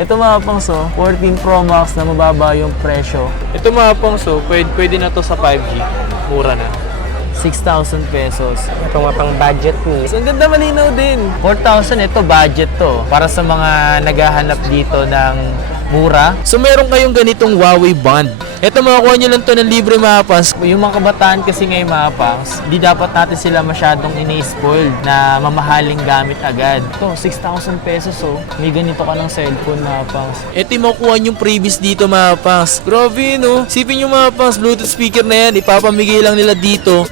Ito mga pangso, 14 Pro Max na mababa yung presyo. Ito mga pangso, pwede na to sa 5G. Mura na. 6,000 pesos. Ito nga pang budget ni. So, ang ganda, malinaw din. 4,000, ito budget to. Para sa mga naghahanap dito ng mura. So meron kayong ganitong Huawei Band. Ito makakuha nyo lang to ng libre mga pangs. Yung mga kabataan kasi ngayon mga pangs, di dapat natin sila masyadong ini-spoil na mamahaling gamit agad. Ito, 6,000 pesos oh. May ganito ka ng cellphone mga pangs. Ito yung makukuha yung previous dito mga pangs. Grabe no. Sipin nyo mga pangs, Bluetooth speaker na yan. Ipapamigay lang nila dito.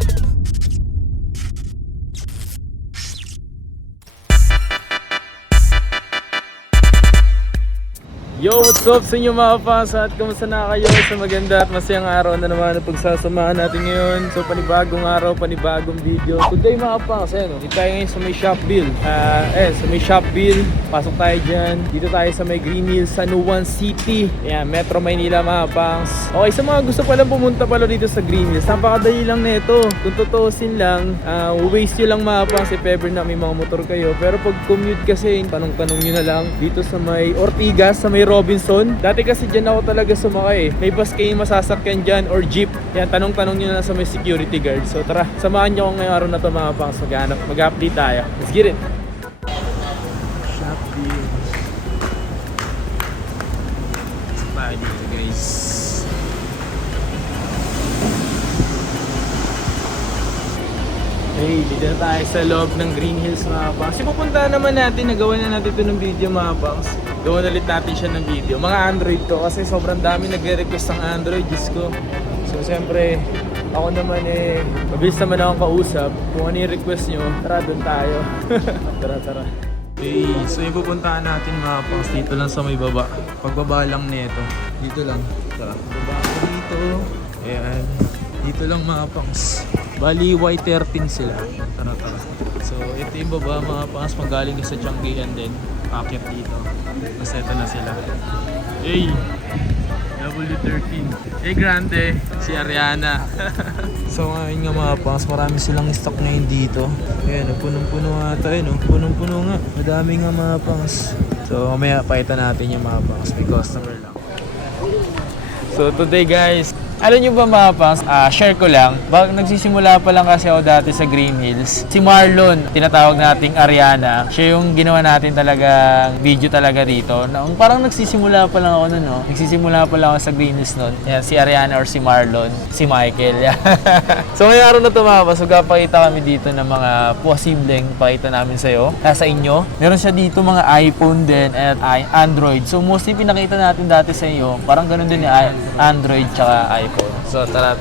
Yo, what's up sa inyo mga fans at kumusta na kayo sa maganda at masayang araw na naman na pagsasamahan natin ngayon. So panibagong araw, panibagong video. Today mga fans, dito tayo ngayon sa may Shopville. Sa may Shopville, pasok tayo dyan. Dito tayo sa may Green Hills, San Juan City. Ayan, Metro Maynila mga fans. Okay, sa mga gusto palang pumunta pala dito sa Green Hills, napakadali lang nito. Kung tutuusin lang, waste nyo lang mga fans if ever na may mga motor kayo. Pero pag commute kasi, tanong-tanong nyo na lang dito sa may Ortigas, sa may Robinson. Dati kasi dyan ako talaga sumakay. May bus kayong masasakyan dyan or jeep. Yan, tanong-tanong nyo na sa may security guard. So tara, samahan nyo ako ngayong araw na ito mga pangs. Mag-update tayo. Let's get it! Shopee. Pasok tayo dito guys. Hey, dito na tayo sa loob ng Green Hills mga pangs. Pupuntahan naman natin, nagawa na natin ito ng video mga pangs. Gawin ulit natin siya ng video. Mga Android to kasi sobrang dami nagre-request ng Android, Diyos ko. So siyempre, ako naman mabilis naman akong kausap. Kung ano yung request nyo, tara doon tayo. Tara. Okay, so yung pupuntahan natin mga pangs dito lang sa may baba. Pagbaba lang nito. Dito lang. Tara, baba ako dito. Ayan. Dito lang mga pangs. Bali, Y13 sila. Tara. So ito yung baba mga pangs. Magaling sa Changi and then akit dito. Kasi ito na sila. Hey! W13. Hey Grande! Si Ariana. So ngayon nga mga pangs, marami silang stock ngayon dito. Ayan, punong-puno nga ito. Punong-puno nga. Madami nga mga pangs. So mamaya pakita natin yung mga pangs. May customer lang. So today guys, alam nyo ba mga pangs, share ko lang, nagsisimula pa lang kasi ako dati sa Green Hills. Si Marlon, tinatawag nating Ariana, siya yung ginawa natin talagang video talaga dito. Parang nagsisimula pa lang ako nun, no? Nagsisimula pa lang ako sa Green Hills nun. Yan, si Ariana or si Marlon, si Michael. So ngayong araw na ito mga pangs, magpapakita kami dito ng mga posibleng pakita namin sa'yo, sa inyo. Meron siya dito mga iPhone din at Android. So mostly pinakita natin dati sa inyo, parang ganun din yung Android tsaka iPhone. So tara.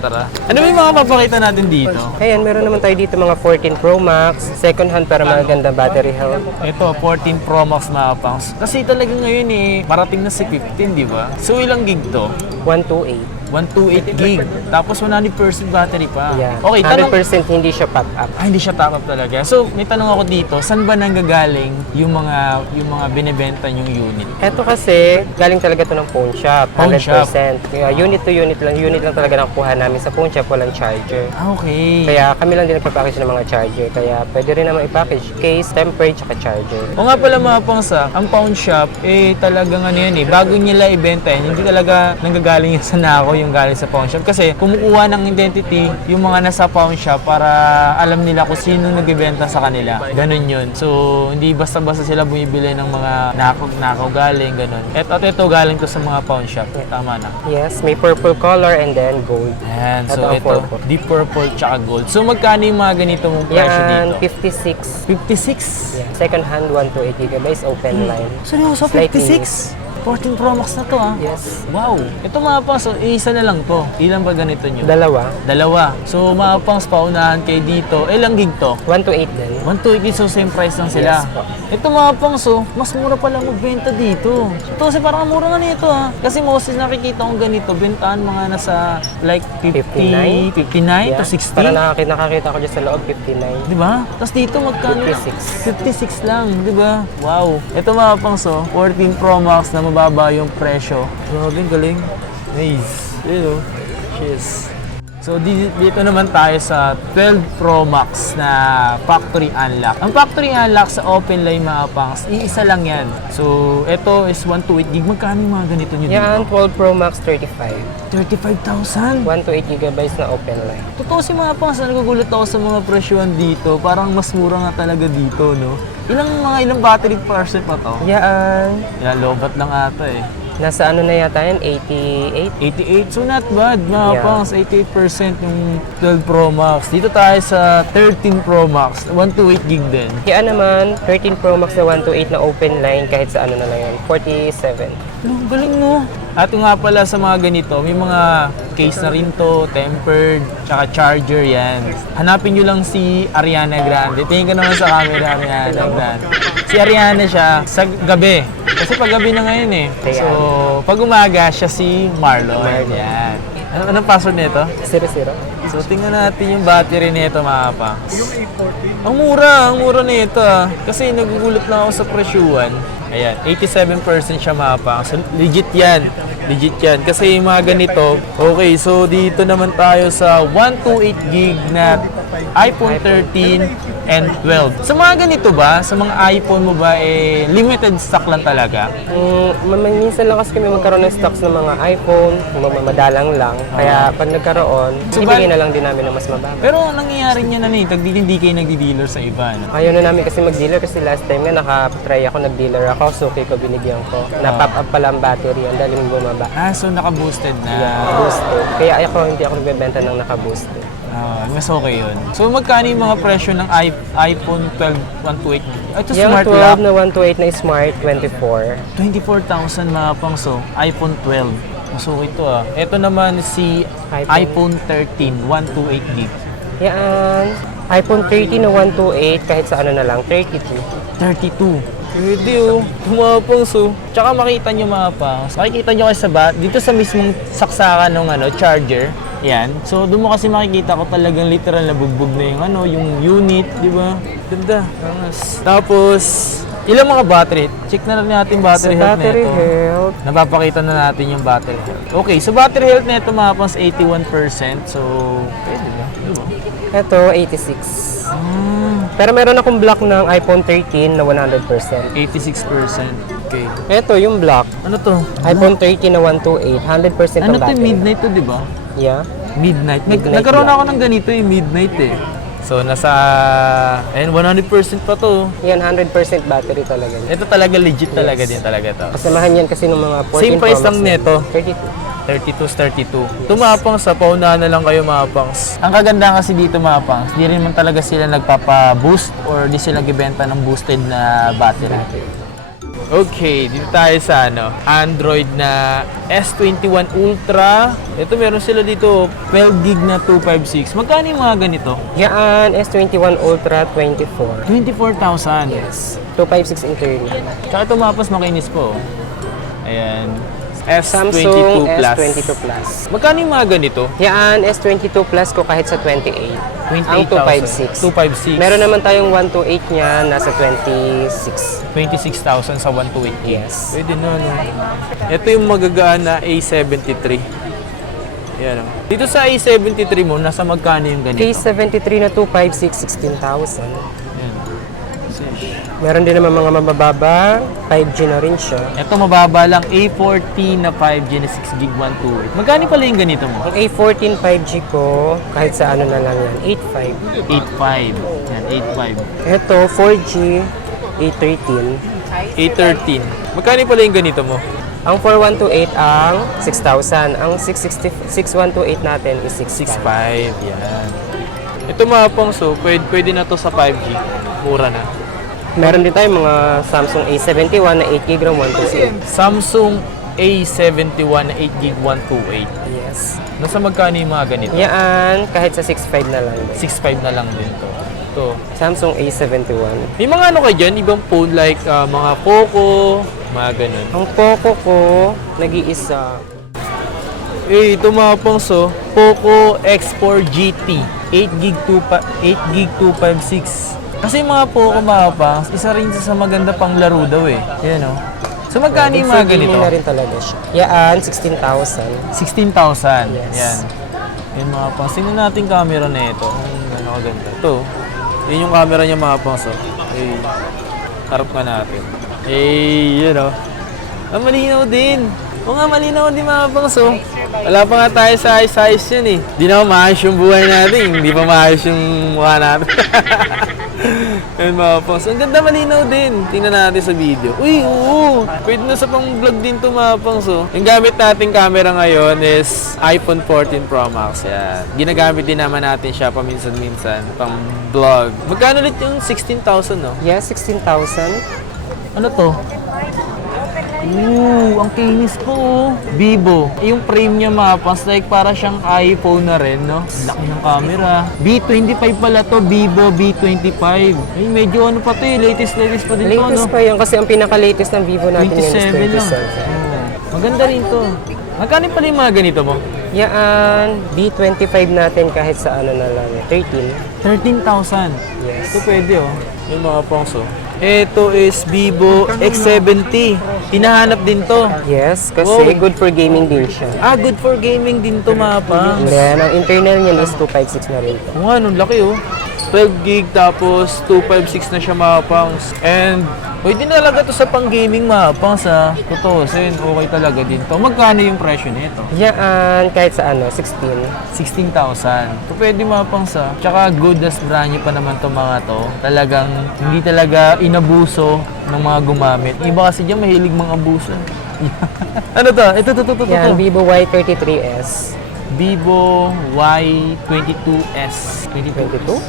Ano ba yung mga papakita natin dito? Ayan, meron naman tayo dito mga 14 Pro Max, second hand para maganda battery health. Ito, 14 Pro Max mga pangs. Kasi talaga ngayon parating na si 15, di ba? So ilang gig to? 128. 128 gig. Tapos 100% battery pa. Yeah. Okay, 100% hindi siya pop up. Hindi siya top up talaga. So, may tanong ako dito, saan ba nanggagaling yung mga binebenta yung unit? Ito kasi, galing talaga to ng phone shop. Phone 100%. shop. Unit to unit lang talaga nakukuha namin sa phone shop, walang charger. Okay. Kaya kami lang din nagpa-package ng mga charger. Kaya pwede rin naman i-package case, template, tsaka charger. O nga pala mga pangsa, ang pawn shop, talagang bago nila ibenta hindi talaga nanggagaling yan sa nako yung galing sa pawn shop. Kasi kumukuha ng identity yung mga nasa pawn shop para alam nila kung sino nagbebenta sa kanila. Ganun yun. So, hindi basta-basta sila bumibili ng mga nakaw galing, ganun. At ito galing to sa mga pawn shop. Tama na. Yes, may purple color and then gold. Ayan, so ang ito, purple. deep purple tsaka gold. So, magkano yung mga ganito mong presyo Yan, dito? 56. 56? Yeah. Second hand, 128 GB, open line. Seryoso, Slightly 56? 14 Pro Max na to Yes. Wow. Ito mga pangs, isa na lang to. Ilan ba ganito nyo? Dalawa. So mga pangs, paunahan kayo dito. Ilang gig to? 128 din. 128, so same price lang sila. Yes po. Ito mga pangs, mas mura pa lang magbenta dito. Ito kasi parang mura nga nito Kasi mostly nakikita kong ganito, bentahan mga nasa like 59 to 60. Para nakakita ko dyan sa loob, 59. Di ba? Tapos dito magkano? 56. 56 lang, di ba? Wow. Ito mga pangs, 14 Pro Max na mababa yung presyo. Grabe, galing. Nice. Cheers. So dito naman tayo sa 12 Pro Max na factory unlock. Ang factory unlock sa open line mga pangs, iisa lang yan. So ito is 128 gig. Magkano yung mga ganito nyo dito? Yan, 12 Pro Max 35. 35,000. 128 gigabytes na open line. Totoo si mga pangs, nagugulat ako sa mga presyohan dito. Parang mas mura nga talaga dito, no? Ilang battery percent pa to? Yan, Yan, lobat lang ata eh. nasa ano na yata yan, 88. 88, so not bad mga Yeah. pangs, 88% yung 12 Pro Max. Dito tayo sa 13 Pro Max, 128 gig din. Kaya naman, 13 Pro Max na 128 na open line kahit sa ano na lang yan, 47. Ano, galing no? At nga pala sa mga ganito, may mga case na rin to, tempered, tsaka charger yan. Hanapin nyo lang si Ariana Grande. Tingin ka naman sa camera, Ariana Grande. Si Ariana siya sa gabi. Kasi pag gabi na ngayon eh. So, pag umaga, siya si Marlon. Yan. Anong password nito? 00. So, tingnan natin yung battery nito mga pangs. Ang mura nito ah. Kasi nagugulat na ako sa presyuhan. Ayan, 87% siya mga pangs. So, legit yan. Kasi yung mga ganito. Okay, so dito naman tayo sa 128 gig na iPhone 13 and 12. Sa mga ganito ba, sa mga iPhone mo ba, limited stock lang talaga? Minsan lang kasi kami magkaroon ng stocks ng mga iPhone, madalang lang. Kaya pag nagkaroon, So, ibigay na lang din namin ng mas mababa. Pero nangyayari niya na hindi kayo nagdi-dealer sa iba, no? Ayaw na namin kasi mag-dealer kasi last time nga nakatry ako, nag-dealer ako, suki ko, binigyan ko. Na-pop up pala ang battery, ang daling bumaba. Ah, so naka-boosted na. Yeah, boosted. Kaya hindi ako nagbebenta ng naka-boosted. Mas okay yun. So magkano yung mga presyo ng iPhone 12 128? Ito Yung smart 12 lock. na 128 na Smart 24. 24,000 mga pang so. iPhone 12. Mas okay ito ah. Ito naman si iPhone 13 128 gig. Yan. iPhone 13 na 128 kahit sa ano na lang, 32. 32. Pwede oh. Tumapang so. Tsaka makita nyo mga pangs. Makikita nyo kasi dito sa mismong saksakan ng charger. Yan. So doon mo kasi makikita ko talagang literal na bugbog na yung unit, di ba? Ganda. Angas. Tapos, ilang mga battery? Check na rin natin battery health battery nito. health. Napapakita na natin yung battery health. Okay, so battery health nito mga pangs 81%. So, pwede ba? Di ba? Ito, 86. Pero meron akong block ng iPhone 13 na 100%. 86%. Okay. Ito, yung block. Ano to? iPhone 13 na 128, 100% Ano ang to? battery. Midnight to, di ba? Yeah. Midnight. Midnight Nagkaroon lang. ako ng ganito midnight eh. So, nasa... Ayan, 100% pa to. Yan, 100% battery talaga. Ito talaga legit talaga din talaga to. Kasamahan yan kasi ng mga 14 Same price Pro Max lang na- nito. 32 32. Tumapang sa paunahan na lang kayo mga pangs. Ang kagandahan kasi dito mga pangs, di rin man talaga sila nagpapa-boost or di sila nagbebenta ng boosted na battery. Okay, dito tayo sa Android na S21 Ultra. Ito meron sila dito 12 gig na 256. Magkano yung mga ganito? Yan, S21 Ultra 24. 24,000. Yes. 256 internal. Tsaka ito mapas makinis po. Ayan. Samsung S22 Plus. S22 Plus. Magkano yung mga ganito? Yan, S22 Plus ko kahit sa 28. Ang 256. 256. Meron naman tayong 128 niya, nasa 26. 26,000 sa 128 gig. Yes. Pwede na, no? Ito yung magagaan na A73. Yan, oh. Dito sa A73 mo, nasa magkano yung ganito? K73 na 256, 16,000. Yan. Meron din naman mga mabababa, 5G na rin siya. Ito mababa lang, A14 na 5G na 6 gig 128. Magkano pala yung ganito mo? Ang A14 5G ko, kahit sa ano na lang yan, 8.5. 8.5. Yan, 8.5. Ito, 4G, A13. A13. Magkano pala yung ganito mo? Ang 4128 ang 6,000. Ang 6128 natin is 6.5. 6,500. Yan. Ito mga pang so, pwede na to sa 5G. Mura na. Meron din tayong mga Samsung A71 na 8GB RAM 128. Samsung A71 na 8 gig 128. Yes. Nasa magkano yung mga ganito? Yan, kahit sa 6.5 na lang. 6.5 na lang din to. Ito. Samsung A71. May mga ano kayo dyan? Ibang phone like mga Poco, mga ganun. Ang Poco ko, nag-iisa. Ito mga pang so, Poco X4 GT. 8 gig 256. Kasi mga Poco mga pangs, isa rin sa maganda pang laro daw eh. Yan o. So magkano yung mga ganito? na rin talaga siya. Yan, 16,000. 16,000. Yes. Yan. Yung mga pangs. Tingnan natin camera na ito. Ano kaganda. Ito. Yun yung camera niya mga pangs. Eh, harap ka natin. Eh, yun o. Malinaw din. Oo nga, malinaw din mga pangs. Wala pa nga tayo sa size yun eh. Di na maayos yung buhay natin. Hindi pa maayos yung mukha natin. Ayun mga pangs. Ang ganda, malinaw din. Tingnan natin sa video. Uy, oo. Pwede na sa pang-vlog din to mga pangs. Yung gamit nating camera ngayon is iPhone 14 Pro Max. Yan. Ginagamit din naman natin siya paminsan-minsan pang vlog. Magkano ulit yung 16,000 no? Yeah, 16,000. Ano to? Ang kinis po. Vivo. Yung frame niya mapas, like para siyang iPhone na rin, no? Laki ng camera. B25 pala to, Vivo B25. Ay, medyo ano pa to eh, latest pa din to, no? Latest pa yun kasi ang pinaka-latest ng Vivo natin yun is 27 lang. 27. Maganda rin to. Magkano pala yung mga ganito mo? Yan, B25 natin kahit sa ano na lang, 13. 13,000. Yes. Ito pwede oh. Yung mga pangso. Ito is Vivo X70. Hinahanap din to. Yes, kasi Wow. good for gaming din siya. Good for gaming din to mga pangs. And then, ang internal niya is 256 na rin. Oo nga, nung laki oh. 12 gig tapos 256 na siya mga pangs. And pwede na talaga to sa pang gaming mga pangs ha. Totoo, sin okay talaga din to. Magkano yung presyo nito? Yan, kahit sa ano, 16. 16,000. So pwede mga pangs ha. Tsaka good as brand new pa naman to mga to. Talagang hindi talaga inabuso ng mga gumamit. Iba kasi dyan mahilig mga abuso. Ano to? Ito. Yan, Vivo Y33s. Vivo Y22s. 22?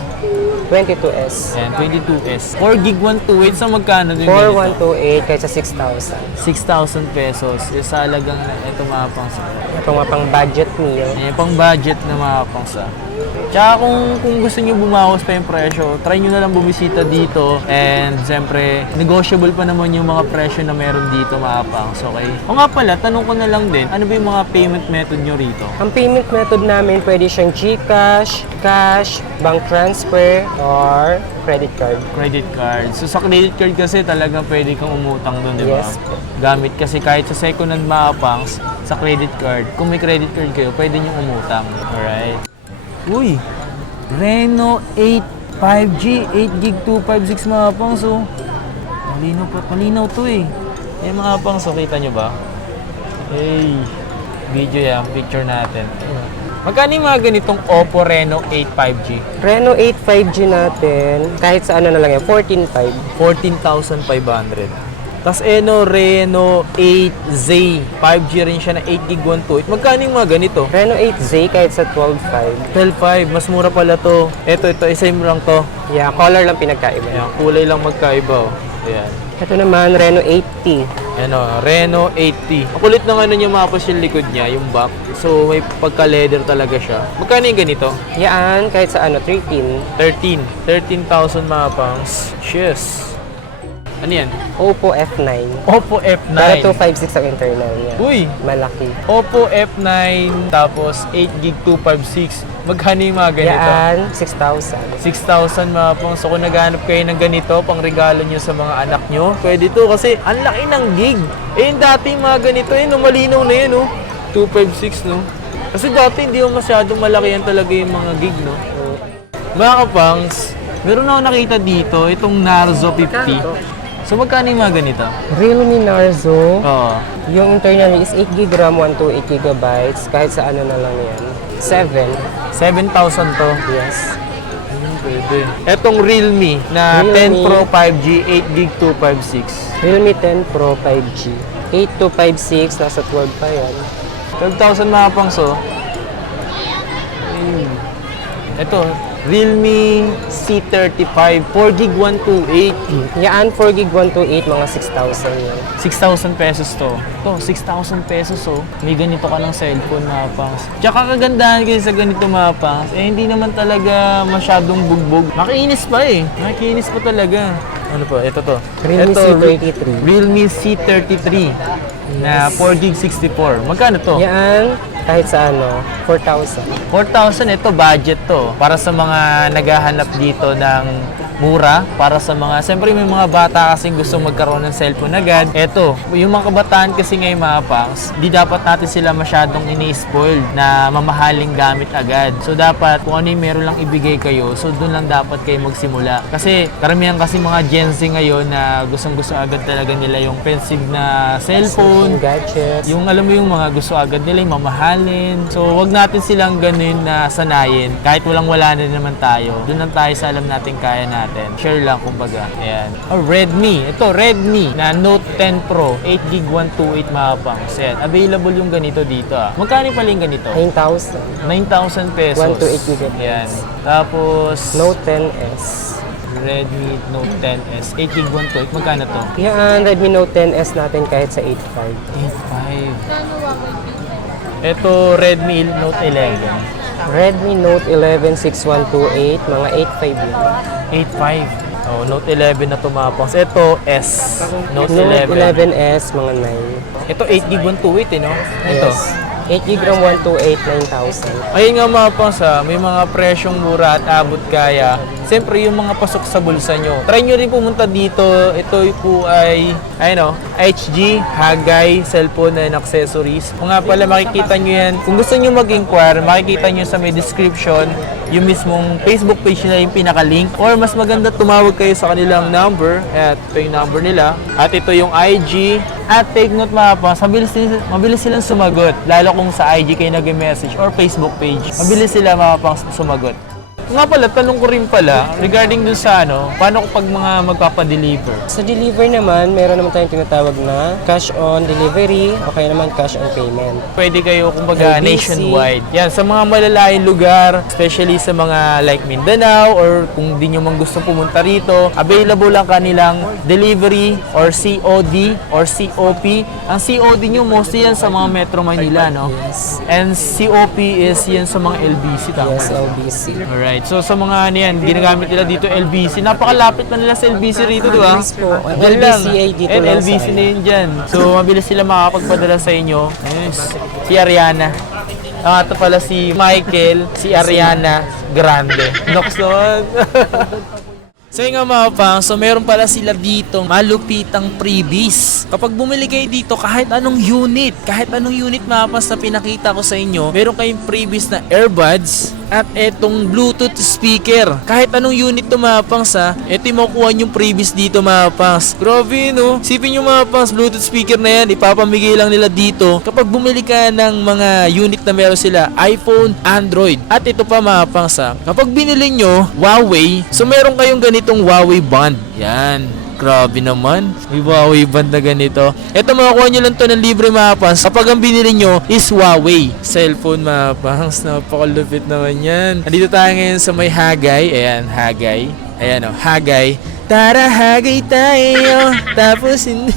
22s. Ayan, 22s. 4 gig 128 sa magkano din ganito? 4128 kahit sa 6,000. 6,000 pesos. Isa talagang ito mga pangsa. Ito nga pang budget meal. Ayan, pang budget na mga pangsa. Tsaka kung gusto nyo bumawas pa yung presyo, try nyo na lang bumisita dito. And siyempre, negotiable pa naman yung mga presyo na meron dito mga pangs. Okay? O nga pala, tanong ko na lang din, ano ba yung mga payment method nyo rito? Ang payment method namin pwede siyang GCash, cash, bank transfer, or credit card. Credit card. So sa credit card kasi talagang pwede kang umutang doon, di ba? Yes. Gamit kasi kahit sa second hand mga pangs, sa credit card, kung may credit card kayo, pwede nyo umutang. Alright? Uy! Reno 8 5G, 8 gig 256 mga pangs, oh. Malinaw to eh. Eh mga pangs, oh, kita nyo ba? Hey! Video yan, picture natin. Magkano yung mga ganitong Oppo Reno 8 5G? Reno 8 5G natin, kahit sa ano na lang yan, 14.5. 14,500. Tapos Reno 8Z, 5G rin siya na 8 gig 128. Magkano yung mga ganito? Reno 8Z kahit sa 12.5. 12,500, mas mura pala to. Ito, same lang to. Yeah, color lang pinagkaiba. Ayan, kulay lang magkaiba, oh. Ayan. Ito naman, Reno 80. Ano, Reno 80. Makulit ng ano niya mapos yung likod niya, yung back. So, may pagka-leather talaga siya. Magkano yung ganito? Yan, kahit sa ano, 13. 13,000 mga pangs. Cheers. Ano yan? Oppo F9. Oppo F9. Pero 256 ang internal niya. Uy! Malaki. Oppo F9, tapos 8 gig 256. Magkano yung mga ganito? Yan, 6,000. 6,000 mga pang. So kung naghanap kayo ng ganito, pang regalo nyo sa mga anak nyo, pwede to kasi ang laki ng gig. Eh yung dati mga ganito, no, malinaw na yun, no? 256, no? Kasi dati hindi mo masyadong malaki yan talaga yung mga gig, no? Mga kapangs, meron ako nakita dito, itong Narzo 50. So magkano yung mga ganito? Realme Narzo. Oo. Yung internal niya is 8 GB RAM, 128 GB. Kahit sa ano na lang yan. 7. 7,000 to. Yes. Pwede. Etong Realme na Realme. 10 Pro 5G, 8 gig 256. Realme 10 Pro 5G. 8256, nasa 12 pa yan. 12,000 mga pangso. Ito, Realme C35, 4 gig 128. Yan, 4 GB 128, mga 6,000 yan. 6,000 pesos to. Ito, 6,000 pesos oh. May ganito ka ng cellphone mga pangs. Tsaka kagandahan kasi sa ganito mga pangs, eh hindi naman talaga masyadong bugbog. Makinis pa eh. Makinis pa talaga. Ano pa? Ito to. Realme Ito, C33. Realme C33 na 4 gig 64. Magkano to? Yan, kahit sa ano, 4,000. 4,000 ito, budget to. Para sa mga naghahanap dito ng mura para sa mga, siyempre may mga bata kasing gusto magkaroon ng cellphone agad. Eto, yung mga kabataan kasi ngayon mga pangs, di dapat natin sila masyadong ini-spoil na mamahaling gamit agad. So dapat kung ano yung meron lang ibigay kayo, so doon lang dapat kayo magsimula. Kasi karamihan kasi mga Gen Z ngayon na gustong-gusto agad talaga nila yung pensive na cellphone, Gadgets. yung alam mo yung mga gusto agad nila yung mamahalin. So wag natin silang ganun na sanayin. Kahit walang-wala na naman tayo. Doon lang tayo sa alam natin kaya natin. Share lang kumbaga. Ayan. Oh, Redmi. Ito, Redmi na Note 10 Pro. 8GB 128 mga pangs. Ayan. Available yung ganito dito. Magkano pala yung ganito? 9,000. 9,000 pesos. 128 GB. Ayan. Tapos, Note 10s. Redmi Note 10s. 8GB 128. Magkano to? Yan, Redmi Note 10s natin kahit sa 8.5. 8.5. Ito, Redmi Note 11. Redmi Note 11 6128, mga 8.5 yun. 8.5. Oh, Note 11 na tumapangs. Ito, S. Note 11. 11s, mga 9. Ito, 8GB 128 no? Ito. Yes. 8GB RAM 128, 9,000. Ayun nga mga pangs may mga presyong mura at abot kaya. Siyempre, yung mga pasok sa bulsa nyo. Try nyo rin pumunta dito. Ito po ay, HG, Hagay, cellphone and accessories. Kung nga pala, makikita nyo yan. Kung gusto nyo mag-inquire, makikita nyo sa may description yung mismong Facebook page nila yung pinaka-link. Or mas maganda tumawag kayo sa kanilang number. At ito yung number nila. At ito yung IG. At take note mga pangs, mabilis silang sumagot. Lalo kung sa IG kayo nag-message or Facebook page. Mabilis sila mga pangs sumagot. Nga pala, tanong ko rin pala, regarding dun sa paano kapag mga magpapadeliver? Sa deliver naman, meron naman tayong tinatawag na cash on delivery o kaya naman cash on payment. Pwede kayo, kumbaga, LBC. nationwide. Yan, sa mga malalayong lugar, especially sa mga like Mindanao or kung di nyo man gusto pumunta rito, available lang kanilang delivery or COD or COP. Ang COD nyo, mostly yan sa mga Metro Manila, no? Yes. And COP is yan sa mga LBC, tama? Yes, LBC. Alright. So sa mga yan, ginagamit nila dito LBC. Napakalapit na nila sa LBC rito, di ba? Yes po. Diyan lang. LBC ay dito And lang LBC sa na yun dyan. So mabilis sila makakapagpadala sa inyo. Yes. Si Ariana. Ito pala si Michael, si Ariana Grande. Nox naman. So yun nga mga pang, so meron pala sila dito malupitang freebies. Kapag bumili kayo dito, kahit anong unit mga pang na pinakita ko sa inyo, meron kayong freebies na earbuds at etong Bluetooth speaker. Kahit anong unit to mga pangs ito yung makukuha yung freebies dito mga pangs. Grabe no? Sipin yung mga pangs, Bluetooth speaker na yan, ipapamigay lang nila dito kapag bumili ka ng mga unit na meron sila, iPhone, Android. At ito pa mga pangs kapag binili nyo, Huawei, so meron kayong ganitong Huawei band. Yan. Grabe naman. May Huawei band na ganito. Ito, makakuha nyo lang to ng libre mga pangs kapag ang binili nyo is Huawei cellphone mga pangs. Napakalupit naman yan. Andito tayo ngayon sa may Hagay. Ayan, Hagay. Ayan o, Hagay. Tara, hagay tayo. Tapos hindi.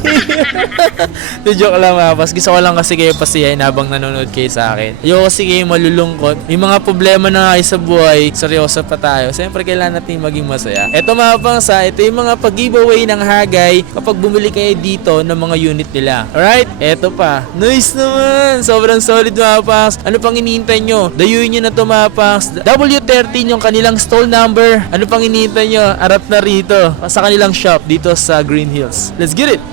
The joke lang mga pas. Gusto ko lang kasi kayo pasiyahin habang nanonood kayo sa akin. Ayoko kasi kayo malulungkot. May mga problema na kayo sa buhay. Seryoso pa tayo. Siyempre kailangan natin maging masaya. Ito mga pangs ito yung mga pag-giveaway ng Hagay kapag bumili kayo dito ng mga unit nila. Alright? Ito pa. Nice naman. Sobrang solid mga pangs. Ano pang hinihintay nyo? Dayuin nyo na to mga pangs. W13 yung kanilang stall number. Ano pang hinihintay nyo? Arap na rito sa kanilang shop dito sa Green Hills. Let's get it!